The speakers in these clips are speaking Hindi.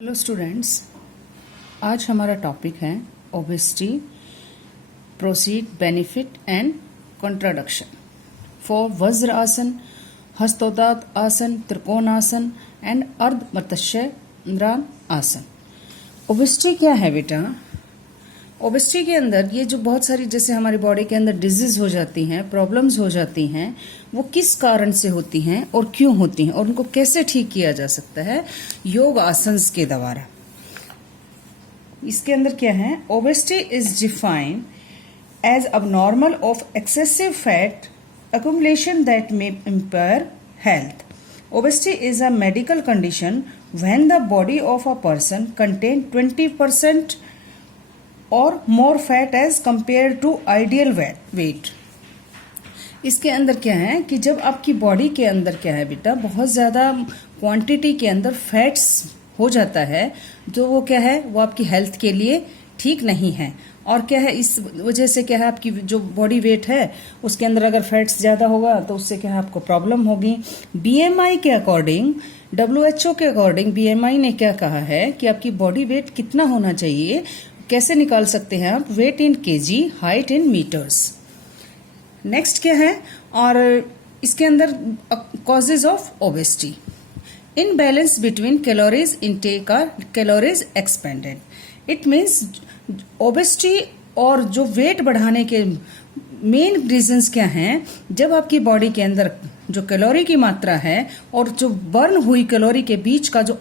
हेलो स्टूडेंट्स, आज हमारा टॉपिक है obesity, proceed, benefit and contradiction for vajra asana, हस्तोदात आसन, त्रिकोणासन एंड अर्ध मत्स्य आसन। ओबेसिटी क्या है बेटा? ओबेसिटी के अंदर ये जो बहुत सारी जैसे हमारी बॉडी के अंदर डिजीज हो जाती हैं, प्रॉब्लम्स हो जाती हैं, वो किस कारण से होती हैं और क्यों होती हैं और उनको कैसे ठीक किया जा सकता है? योग आसन्स के द्वारा। इसके अंदर क्या है? Obesity is defined as abnormal of excessive fat accumulation that may impair health. Obesity is a medical condition when the body of a person contains 20% और more fat as compare to ideal weight. इसके अंदर क्या है कि जब आपकी बॉडी के अंदर क्या है बेटा, बहुत ज़्यादा क्वांटिटी के अंदर फैट्स हो जाता है, जो वो क्या है, वो आपकी हेल्थ के लिए ठीक नहीं है। और क्या है, इस वजह से क्या है, आपकी जो बॉडी वेट है उसके अंदर अगर फैट्स ज़्यादा होगा तो उससे क्या है, आपको प्रॉब्लम होगी। बीएमआई के अकॉर्डिंग, WHO के अकॉर्डिंग बीएमआई ने क्या कहा है कि आपकी बॉडी वेट कितना होना चाहिए, कैसे निकाल सकते हैं आप? Weight in KG, height in metres. Next क्या है, और इसके अंदर causes of obesity, imbalance between calories intake और calories expended. It means obesity और जो वेट बढ़ाने के मेन रीजंस क्या हैं? जब आपकी बॉडी के अंदर जो कैलोरी की मात्रा है और जो बर्न हुई कैलोरी के बीच का जो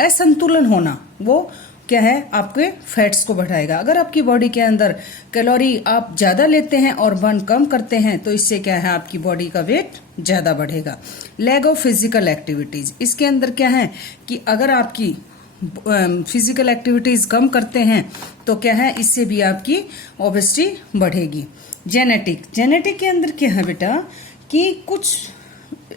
असंतुलन होना, वो क्या है, आपके फैट्स को बढ़ाएगा। अगर आपकी बॉडी के अंदर कैलोरी आप ज्यादा लेते हैं और बर्न कम करते हैं तो इससे क्या है, आपकी बॉडी का वेट ज्यादा बढ़ेगा। लैग ऑफ फिजिकल एक्टिविटीज, इसके अंदर क्या है कि अगर आपकी फिजिकल एक्टिविटीज कम करते हैं तो क्या है, इससे भी आपकी ओबेसिटी बढ़ेगी। जेनेटिक के अंदर क्या है बेटा कि कुछ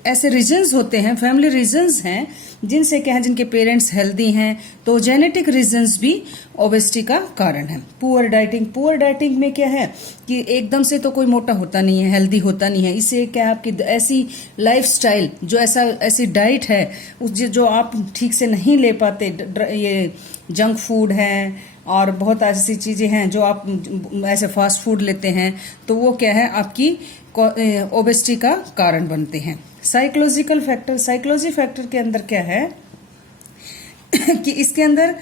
ऐसे रीजंस होते हैं, फैमिली रीजंस हैं, जिनसे क्या है, जिनके पेरेंट्स हेल्दी हैं, तो जेनेटिक रीजंस भी ओबेसिटी का कारण है। पुअर डाइटिंग में क्या है कि एकदम से तो कोई मोटा होता नहीं है, हेल्दी होता नहीं है। इससे क्या है, आपकी ऐसी लाइफस्टाइल, जो ऐसी डाइट है जो आप ठीक से नहीं ले पाते, ये जंक फूड है और बहुत ऐसी चीजें हैं जो आप ऐसे फास्ट फूड लेते हैं, तो वो क्या है, आपकी ओबेसिटी का कारण बनते हैं। साइकोलॉजी फैक्टर के अंदर क्या है कि इसके अंदर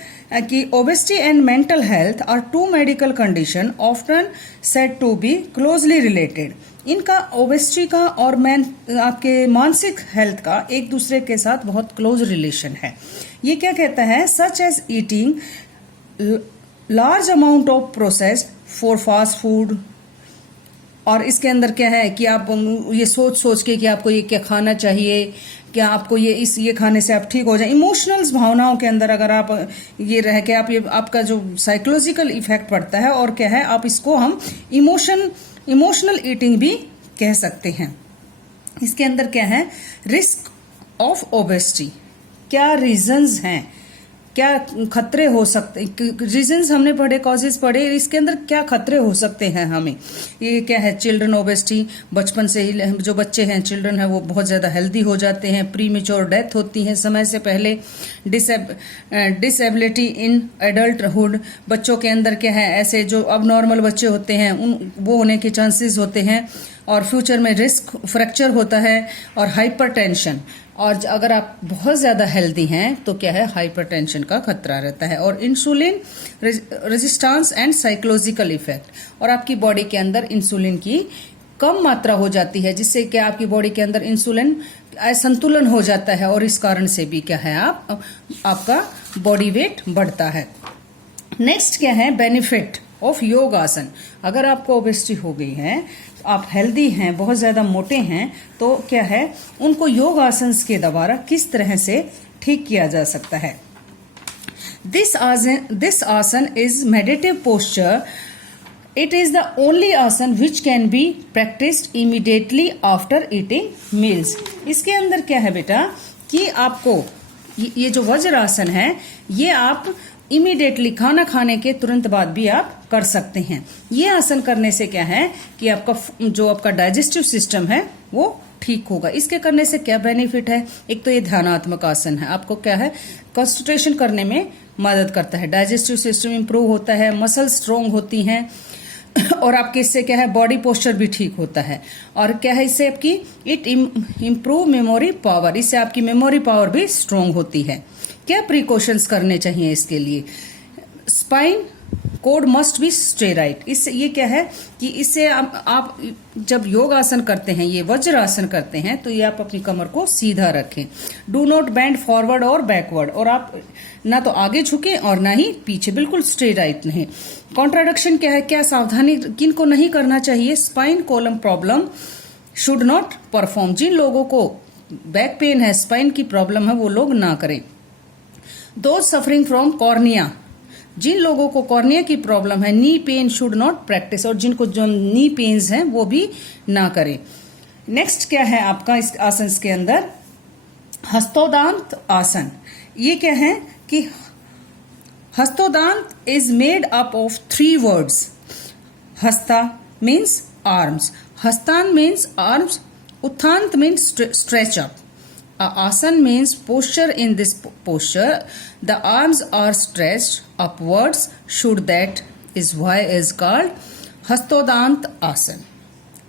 कि obesity and mental health are two medical condition often said to be closely related. इनका ओबेसिटी का और आपके मानसिक हेल्थ का एक दूसरे के साथ बहुत क्लोज रिलेशन है। ये क्या कहता है? Such as eating large amount of processed for fast food. और इसके अंदर क्या है कि आप ये सोच के कि आपको ये क्या खाना चाहिए, क्या आपको ये खाने से आप ठीक हो जाए। इमोशनल्स, भावनाओं के अंदर अगर आप ये रह के आप ये आपका जो साइकोलॉजिकल इफेक्ट पड़ता है, और क्या है, आप इसको हम इमोशनल ईटिंग भी कह सकते हैं। इसके अंदर क्या है, रिस्क ऑफ ओबेसिटी, क्या रीजंस हैं, क्या खतरे हो सकते, रीजंस हमने पढ़े, कॉजेज पढ़े, इसके अंदर क्या खतरे हो सकते हैं हमें। ये क्या है, चिल्ड्रन ओबेसिटी, बचपन से ही जो बच्चे हैं, चिल्ड्रन है, वो बहुत ज्यादा हेल्दी हो जाते हैं, प्रीमेच्योर डेथ होती है समय से पहले। डिसेबिलिटी इन एडल्टहुड, बच्चों के अंदर क्या है, ऐसे जो अब नॉर्मल बच्चे होते हैं वो होने के चांसेस होते हैं, और फ्यूचर में रिस्क फ्रैक्चर होता है। और हाइपरटेंशन, और अगर आप बहुत ज्यादा हेल्दी हैं तो क्या है, हाइपरटेंशन का खतरा रहता है। और insulin resistance and psychological effect, और आपकी बॉडी के अंदर इंसुलिन की कम मात्रा हो जाती है, जिससे क्या आपकी बॉडी के अंदर इंसुलिन असंतुलन हो जाता है, और इस कारण से भी क्या है, आपका बॉडी वेट बढ़ता है। नेक्स्ट क्या है, बेनिफिट ऑफ योग आसन। अगर आपको ओबेसिटी हो गई है, आप हेल्दी हैं, बहुत ज्यादा मोटे हैं, तो क्या है, उनको योग आसन्स के द्वारा किस तरह से ठीक किया जा सकता है? This asana is meditative posture. It is the only asana which can be practised immediately after eating meals. इसके अंदर क्या है बेटा कि आपको ये जो वज्र आसन है, ये आप इमीडिएटली खाना खाने के तुरंत बाद भी आप कर सकते हैं। ये आसन करने से क्या है कि आपका जो आपका डाइजेस्टिव सिस्टम है वो ठीक होगा। इसके करने से क्या बेनिफिट है? एक तो ये ध्यानात्मक आसन है, आपको क्या है कंसंट्रेशन करने में मदद करता है, डाइजेस्टिव सिस्टम इंप्रूव होता है, मसल स्ट्रोंग होती हैं और आपके इससे क्या है बॉडी पोस्चर भी ठीक होता है। और क्या है इससे आपकी इट इम्प्रूव मेमोरी पावर, इससे आपकी मेमोरी पावर भी स्ट्रोंग होती है। क्या प्रिकॉशंस करने चाहिए इसके लिए? Spine code must be stay right. इससे ये क्या है कि इससे आप जब योग आसन करते हैं, ये वज्र आसन करते हैं, तो ये आप अपनी कमर को सीधा रखें। डू नॉट बेंड फॉरवर्ड और बैकवर्ड, और आप ना तो आगे झुके और ना ही पीछे, बिल्कुल स्ट्रे राइट नहीं। कॉन्ट्राडिक्शन क्या है? क्या सावधानी किन को नहीं करना चाहिए? Spine column problem should not perform, जिन लोगों को बैक पेन है, स्पाइन की प्रॉब्लम है, वो लोग ना करें। दो सफरिंग फ्रॉम कॉर्निया, जिन लोगों को कॉर्निया की प्रॉब्लम है, knee pain should not practice, और जिनको जो नी पेन्स हैं वो भी ना करें। नेक्स्ट क्या है आपका इस आसन के अंदर? हस्तोदांत आसन। ये क्या है कि हस्तोदांत is made up of 3 words. Hasta means arms, hastan means arms, uttan means stretch up. Asana means posture. In this posture, the arms are stretched upwards. Should that is why is called हस्तोदांत आसन.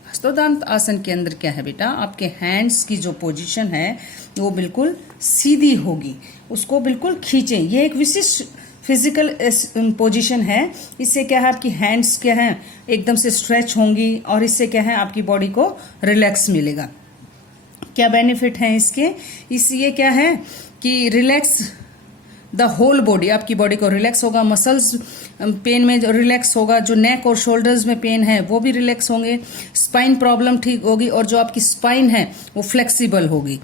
हस्तोदांत आसन के अंदर क्या है बेटा? आपके हैंड्स की जो पोजीशन है वो बिल्कुल सीधी होगी, उसको बिल्कुल खींचें। ये एक विशिष्ट फिजिकल पोजीशन है। इससे क्या है आपकी हैंड्स क्या है एकदम से स्ट्रेच होंगी और इससे क्या है आपकी बॉडी को रिलैक्स मिलेगा। क्या बेनिफिट है इसके? इसलिए क्या है कि रिलैक्स द होल बॉडी, आपकी बॉडी को रिलैक्स होगा, मसल्स पेन में जो रिलैक्स होगा, जो नेक और शोल्डर्स में पेन है वो भी रिलैक्स होंगे, स्पाइन प्रॉब्लम ठीक होगी और जो आपकी स्पाइन है वो फ्लेक्सिबल होगी।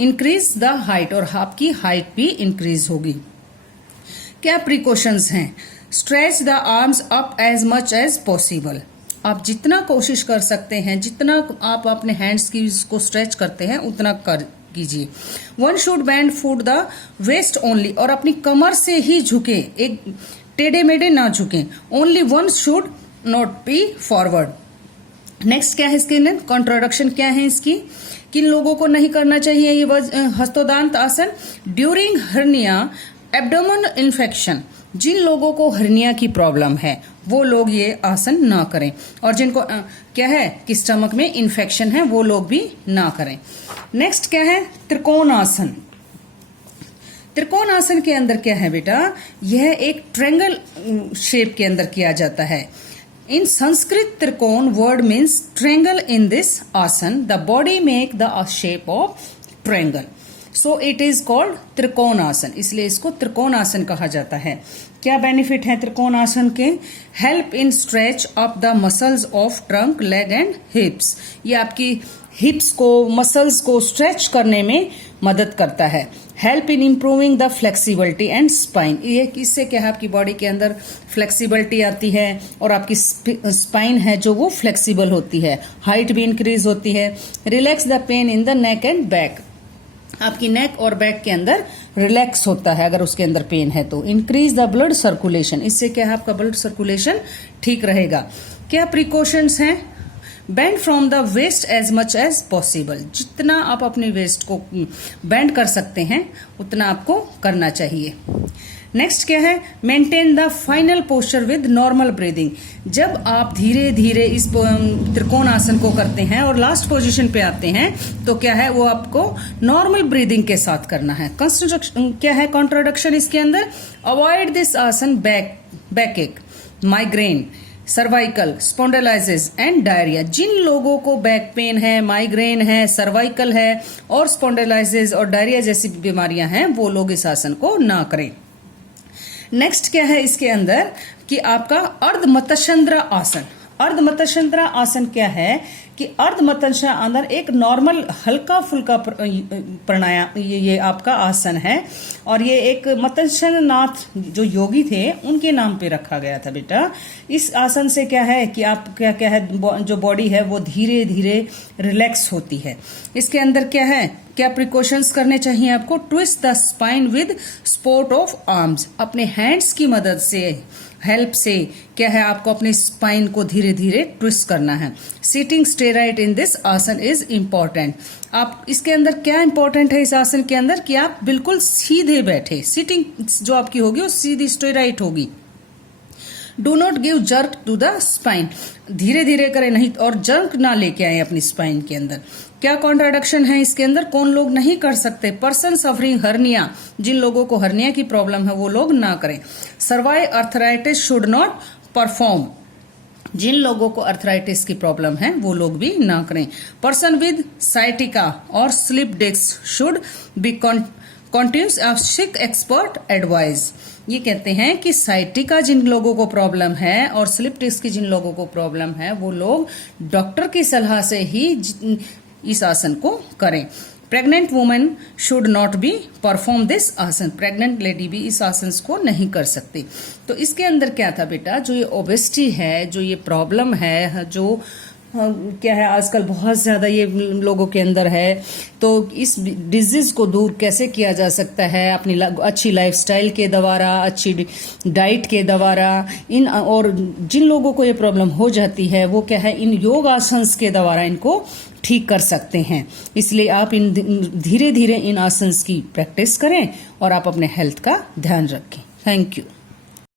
इंक्रीज द हाइट, और आपकी हाइट भी इंक्रीज होगी। क्या प्रिकॉशंस हैं? Stretch the arms up as much as possible, आप जितना कोशिश कर सकते हैं, जितना आप अपने हैंड्स की को स्ट्रेच करते हैं उतना कर कीजिए। 1 should bend foot the waist only, और अपनी कमर से ही झुके, एक टेढ़े मेढ़े ना झुके। Only 1 should not be forward. Next क्या है इसके अंदर? कॉन्ट्रोडक्शन क्या है इसकी? किन लोगों को नहीं करना चाहिए ये हस्तोदांत आसन? ड्यूरिंग हर्निया एब्डोमेनल इन्फेक्शन, जिन लोगों को हर्निया की प्रॉब्लम है वो लोग ये आसन ना करें, और जिनको क्या है कि स्टमक में इन्फेक्शन है वो लोग भी ना करें। नेक्स्ट क्या है? त्रिकोण आसन। त्रिकोण आसन के अंदर क्या है बेटा? यह एक ट्रायंगल शेप के अंदर किया जाता है। In Sanskrit trikona word means triangle. In this asana the body make the shape of triangle, so it is called trikona asana, इसलिए इसको त्रिकोण आसन कहा जाता है। क्या बेनिफिट है त्रिकोण आसन के? Help in stretch up the muscles of trunk, leg and हिप्स, ये आपकी हिप्स को, मसल्स को स्ट्रेच करने में मदद करता है। Help in improving the flexibility and spine, ये इससे क्या है आपकी बॉडी के अंदर फ्लेक्सिबिलिटी आती है और आपकी स्पाइन है जो वो फ्लेक्सिबल होती है, हाइट भी इंक्रीज होती है। Relax the pain in the neck and back, आपकी नेक और बैक के अंदर रिलैक्स होता है अगर उसके अंदर पेन है तो। इंक्रीज द ब्लड सर्कुलेशन, इससे क्या है आपका ब्लड सर्कुलेशन ठीक रहेगा। क्या प्रिकॉशंस हैं? Bend from the waist as much as possible, जितना आप अपने वेस्ट को बेंड कर सकते हैं उतना आपको करना चाहिए। नेक्स्ट क्या है? Maintain the final posture with normal breathing, जब आप धीरे धीरे इस त्रिकोण आसन को करते हैं और लास्ट पोजीशन पे आते हैं तो क्या है वो आपको नॉर्मल ब्रीदिंग के साथ करना है। क्या है कॉन्ट्रोडक्शन इसके अंदर? अवॉइड दिस आसन बैक एक, migraine, cervical, spondylosis and diarrhoea, जिन लोगों को बैक पेन है, माइग्रेन है, सर्वाइकल है और स्पॉन्डिलाइसिस और डायरिया जैसी बीमारियां हैं वो लोग इस आसन को ना करें। नेक्स्ट क्या है इसके अंदर कि आपका अर्ध मतस्यंद्र आसन। अर्ध मतस्यंद्र आसन क्या है कि अर्ध मतस्यंद्र अंदर एक नॉर्मल हल्का फुल्का प्राणायाम, ये आपका आसन है और ये एक मत्स्यनाथ जो योगी थे उनके नाम पे रखा गया था बेटा। इस आसन से क्या है कि आप क्या है जो बॉडी है वो धीरे धीरे रिलैक्स होती है। इसके अंदर क्या है, क्या प्रिकॉशंस करने चाहिए आपको? Twist the spine with support of arms, अपने हैंड्स की मदद से, हेल्प से क्या है आपको अपने स्पाइन को धीरे धीरे ट्विस्ट करना है। Sitting stay right in this asana is important. आप इसके अंदर क्या इंपॉर्टेंट है इस आसन के अंदर कि आप बिल्कुल सीधे बैठे, सिटिंग जो आपकी होगी वो सीधी स्टे राइट होगी। Do not give jerk to the spine, धीरे धीरे करें नहीं और जर्क ना लेके आए अपनी स्पाइन के अंदर। क्या कॉन्ट्राडिक्शन है इसके अंदर, कौन लोग नहीं कर सकते, पर्सन सफरिंग हर्निया, जिन लोगों को हर्निया की प्रॉब्लम है वो लोग ना करें। Survive arthritis should not perform, जिन लोगों को अर्थराइटिस की प्रॉब्लम है वो लोग भी ना करें। पर्सन विद साइटिका और slip disc should be continuous seek expert advice. ये कहते हैं कि साइटिका जिन लोगों को प्रॉब्लम है और स्लिप डिस्क की जिन लोगों को प्रॉब्लम है वो लोग डॉक्टर की सलाह से ही इस आसन को करें। Pregnant women should not be perform this आसन, प्रेग्नेंट लेडी भी इस आसन को नहीं कर सकती। तो इसके अंदर क्या था बेटा, जो ये ओबेसिटी है, जो ये प्रॉब्लम है, जो क्या है आजकल बहुत ज्यादा ये लोगों के अंदर है, तो इस डिजीज को दूर कैसे किया जा सकता है अपनी अच्छी लाइफस्टाइल के द्वारा, अच्छी डाइट के द्वारा। इन और जिन लोगों को ये प्रॉब्लम हो जाती है वो क्या है इन योग आसन्स के द्वारा इनको ठीक कर सकते हैं। इसलिए आप इन धीरे धीरे इन आसन्स की प्रैक्टिस करें और आप अपने हेल्थ का ध्यान रखें। Thank you.